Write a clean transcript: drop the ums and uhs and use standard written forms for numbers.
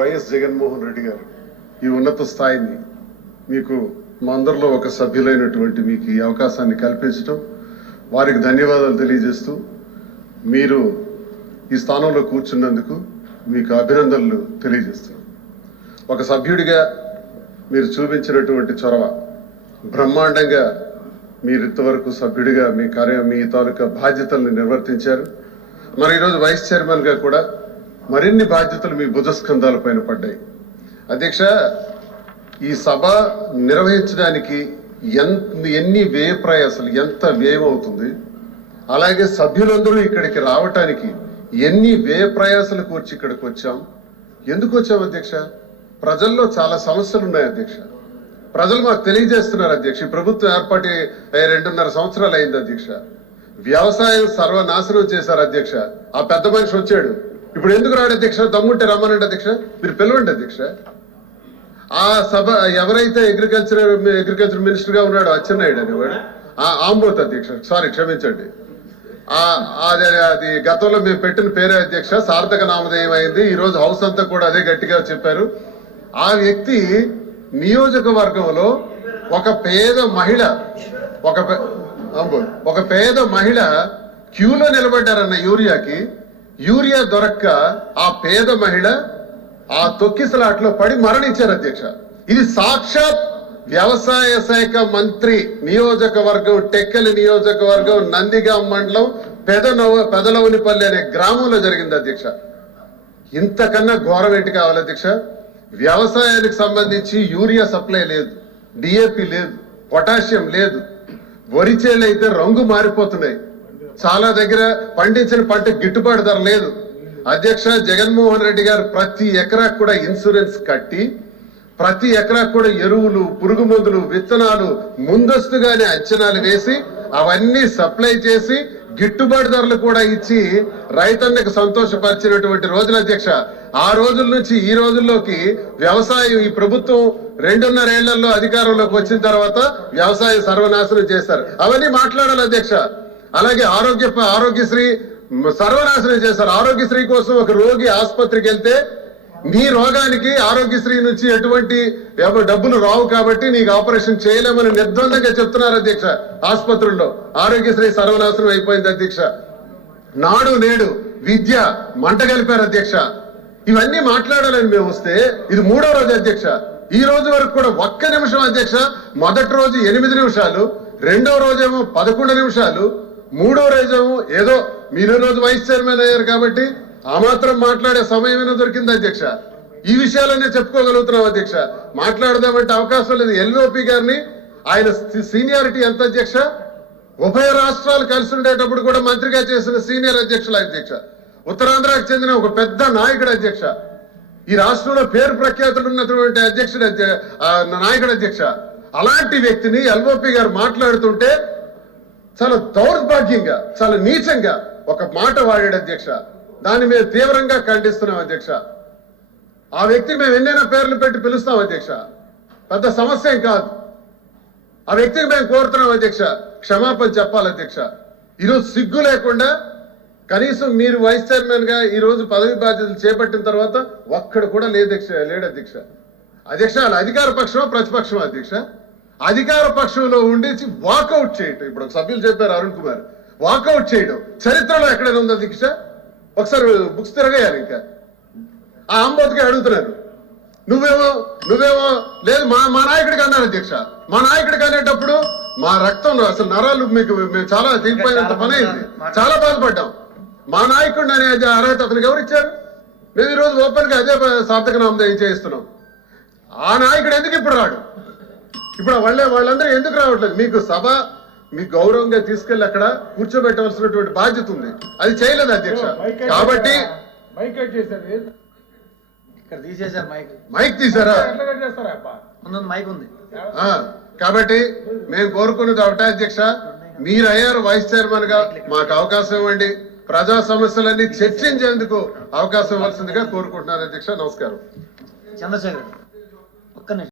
YS Jaganmohan Reddy గారు ఈ ఉన్నత స్థాయిని మీకు మా అందరిలో ఒక సభ్యులైనటువంటి మీకు ఈ అవకాశాన్ని కల్పించడం, వారికి ధన్యవాదాలు తెలియజేస్తూ మీరు ఈ స్థానంలో కూర్చున్నందుకు మీకు అభినందనలు తెలియజేస్తున్నాం. ఒక సభ్యుడిగా మీరు చూపించినటువంటి చొరవ బ్రహ్మాండంగా మీరు ఇంతవరకు సభ్యుడిగా మీ తాలూకా బాధ్యతల్ని నిర్వర్తించారు. మరి ఈరోజు వైస్ చైర్మన్గా కూడా మరిన్ని బాధ్యతలు మీ భుజస్కంధాల పైన పడ్డాయి. అధ్యక్ష, ఈ సభ నిర్వహించడానికి ఎన్ని వ్యయ ప్రయాసాలు, ఎంత వ్యయం అవుతుంది, అలాగే సభ్యులందరూ ఇక్కడికి రావటానికి ఎన్ని వ్యయ ప్రయాసాలు కూర్చి ఇక్కడికి వచ్చాం. ఎందుకు వచ్చాం అధ్యక్ష? ప్రజల్లో చాలా సమస్యలు ఉన్నాయి అధ్యక్ష. ప్రజలు మాకు తెలియజేస్తున్నారు అధ్యక్ష. ఈ ప్రభుత్వం ఏర్పాటు 2.5 సంవత్సరాలు అయింది అధ్యక్ష. వ్యవసాయం సర్వనాశనం చేశారు అధ్యక్ష. ఆ పెద్ద మనిషి వచ్చాడు, ఇప్పుడు ఎందుకు రాడు అధ్యక్ష? దమ్ముంటే రమ్మనండి అధ్యక్ష, మీరు పిలవండి అధ్యక్ష. ఆ సభ ఎవరైతే అగ్రికల్చర్ మినిస్టర్ గా ఉన్నాడో అచ్చెన్నాయుడు అనేవాడు, ఆంబోత్ అధ్యక్ష, సారీ క్షమించండి, అది గతంలో మేము పెట్టిన పేరే అధ్యక్ష, సార్థక నామధేయం అయింది. ఈ రోజు హౌస్ అంతా కూడా అదే గట్టిగా చెప్పారు. ఆ వ్యక్తి నియోజకవర్గంలో ఒక పేద మహిళ క్యూలో నిలబడ్డారన్న యూరియా దొరక్క ఆ పేద మహిళ ఆ తొక్కిసలాట్లో పడి మరణించారు అధ్యక్ష. ఇది సాక్షాత్ వ్యవసాయ శాఖ మంత్రి నియోజకవర్గం, టెక్కలి నియోజకవర్గం, నందిగాం మండలం, పెదలవునిపల్లి అనే గ్రామంలో జరిగింది అధ్యక్ష. ఇంతకన్నా ఘోరం ఏంటి కావాలి అధ్యక్ష? వ్యవసాయానికి సంబంధించి యూరియా సప్లై లేదు, డిఏపి లేదు, పొటాషియం లేదు, వరి చేలు అయితే రంగు మారిపోతున్నాయి, చాలా దగ్గర పండించిన పంట గిట్టుబాటు ధర లేదు అధ్యక్ష. జగన్మోహన్ రెడ్డి గారు ప్రతి ఎకరాకు కూడా ఇన్సూరెన్స్ కట్టి, ప్రతి ఎకరాకు కూడా ఎరువులు, పురుగు మందులు, విత్తనాలు ముందస్తుగానే అంచనాలు వేసి అవన్నీ సప్లై చేసి గిట్టుబాటు ధరలు కూడా ఇచ్చి రైతన్నకు సంతోషపరిచినటువంటి రోజులు అధ్యక్ష. ఆ రోజుల నుంచి ఈ రోజుల్లోకి వ్యవసాయం, ఈ ప్రభుత్వం 2.5 ఏళ్లలో అధికారంలోకి వచ్చిన తర్వాత వ్యవసాయం సర్వనాశనం చేశారు. అవన్నీ మాట్లాడాలి అధ్యక్ష. అలాగే ఆరోగ్యశ్రీ సర్వనాశనం చేశారు. ఆరోగ్యశ్రీ కోసం ఒక రోగి ఆసుపత్రికి వెళ్తే నీ రోగానికి ఆరోగ్యశ్రీ నుంచి ఎటువంటి డబ్బులు రావు కాబట్టి నీకు ఆపరేషన్ చేయలేమని నిర్ద్వందంగా చెప్తున్నారు అధ్యక్ష. ఆసుపత్రుల్లో ఆరోగ్యశ్రీ సర్వనాశనం అయిపోయింది అధ్యక్ష. నాడు నేడు విద్య మంట కలిపారు అధ్యక్ష. ఇవన్నీ మాట్లాడాలని మేము వస్తే ఇది 3వ రోజు అధ్యక్ష. ఈ రోజు వరకు కూడా 1 నిమిషం అధ్యక్ష. మొదటి రోజు 8 నిమిషాలు, 2వ రోజేమో 11 నిమిషాలు, 3వ రోజేమో ఏదో మీరు రోజు వైస్ చైర్మన్ అయ్యారు కాబట్టి ఆ మాత్రం మాట్లాడే సమయమైనా దొరికింది అధ్యక్ష. ఈ విషయాలనే చెప్పుకోగలుగుతున్నాం అధ్యక్ష. మాట్లాడదామంటే అవకాశం లేదు. ఎల్ఓపి గారిని, ఆయన సీనియారిటీ ఎంత అధ్యక్ష? ఉభయ రాష్ట్రాలు కలిసి ఉండేటప్పుడు కూడా మంత్రిగా చేసిన సీనియర్ అధ్యక్షులు అధ్యక్ష. ఉత్తరాంధ్రకు చెందిన ఒక పెద్ద నాయకుడు అధ్యక్ష. ఈ రాష్ట్రంలో పేరు ప్రఖ్యాతులు ఉన్నటువంటి నాయకుడు అధ్యక్ష. అలాంటి వ్యక్తిని ఎల్ఓపి గారు మాట్లాడుతుంటే చాలా దౌర్భాగ్యంగా, చాలా నీచంగా ఒక మాట వాడాడు అధ్యక్ష. దాన్ని మేము తీవ్రంగా ఖండిస్తున్నాం అధ్యక్ష. ఆ వ్యక్తికి మేము ఎన్నైనా పేర్లు పెట్టి పిలుస్తాం అధ్యక్ష, పెద్ద సమస్య ఏం కాదు. ఆ వ్యక్తికి మేము కోరుతున్నాం అధ్యక్ష, క్షమాపణ చెప్పాలి అధ్యక్ష. ఈరోజు సిగ్గు లేకుండా కనీసం మీరు వైస్ చైర్మన్ గా ఈ రోజు పదవి బాధ్యతలు చేపట్టిన తర్వాత ఒక్కడు కూడా లేడు అధ్యక్ష. అధ్యక్ష, అధికార పక్షమా ప్రతిపక్షమా అధ్యక్ష? అధికార పక్షంలో ఉండేసి వాకౌట్ చేయటం, ఇప్పుడు సభ్యులు చెప్పారు అరుణ్ కుమార్, వాకౌట్ చేయడం చరిత్రలో ఎక్కడైనా ఉంది అధ్యక్ష? ఒకసారి బుక్స్ తిరగేయాలి. ఇంకా ఆ అంబోత్కి అడుగుతున్నారు, నువ్వేమో లేదు మా నాయకుడికి అన్నారు అధ్యక్ష. మా నాయకుడికి అనేటప్పుడు మా రక్తంలో అసలు నరాలు మేము చాలా తీరిపోయినంత పని అయింది, చాలా బాధపడ్డాం. మా నాయకుడిని అనే అర్హత అతనికి ఎవరు ఇచ్చారు? మేము ఈరోజు ఓపెన్ గా అదే సార్థక నామధేయం చేయిస్తున్నాం. ఆ నాయకుడు ఎందుకు ఇప్పుడు రాడు? ఇప్పుడు వాళ్ళందరూ ఎందుకు రావట్లేదు? మీకు సభ మీకు గౌరవంగా తీసుకెళ్లి అక్కడ కూర్చోబెట్టవలసినటువంటి బాధ్యత ఉంది, అది చేయలేదు అధ్యక్ష. కాబట్టి మైక్ తీసారా? కాబట్టి మేము కోరుకున్నది ఒకటే అధ్యక్ష, మీరు అయ్యారు వైస్ చైర్మన్ గా, మాకు అవకాశం ఇవ్వండి, ప్రజా సమస్యలన్నీ చర్చించేందుకు అవకాశం ఇవ్వాల్సిందిగా కోరుకుంటున్నాను అధ్యక్ష. నమస్కారం. చంద్రశేఖర్ ఒక్క నిమిషం.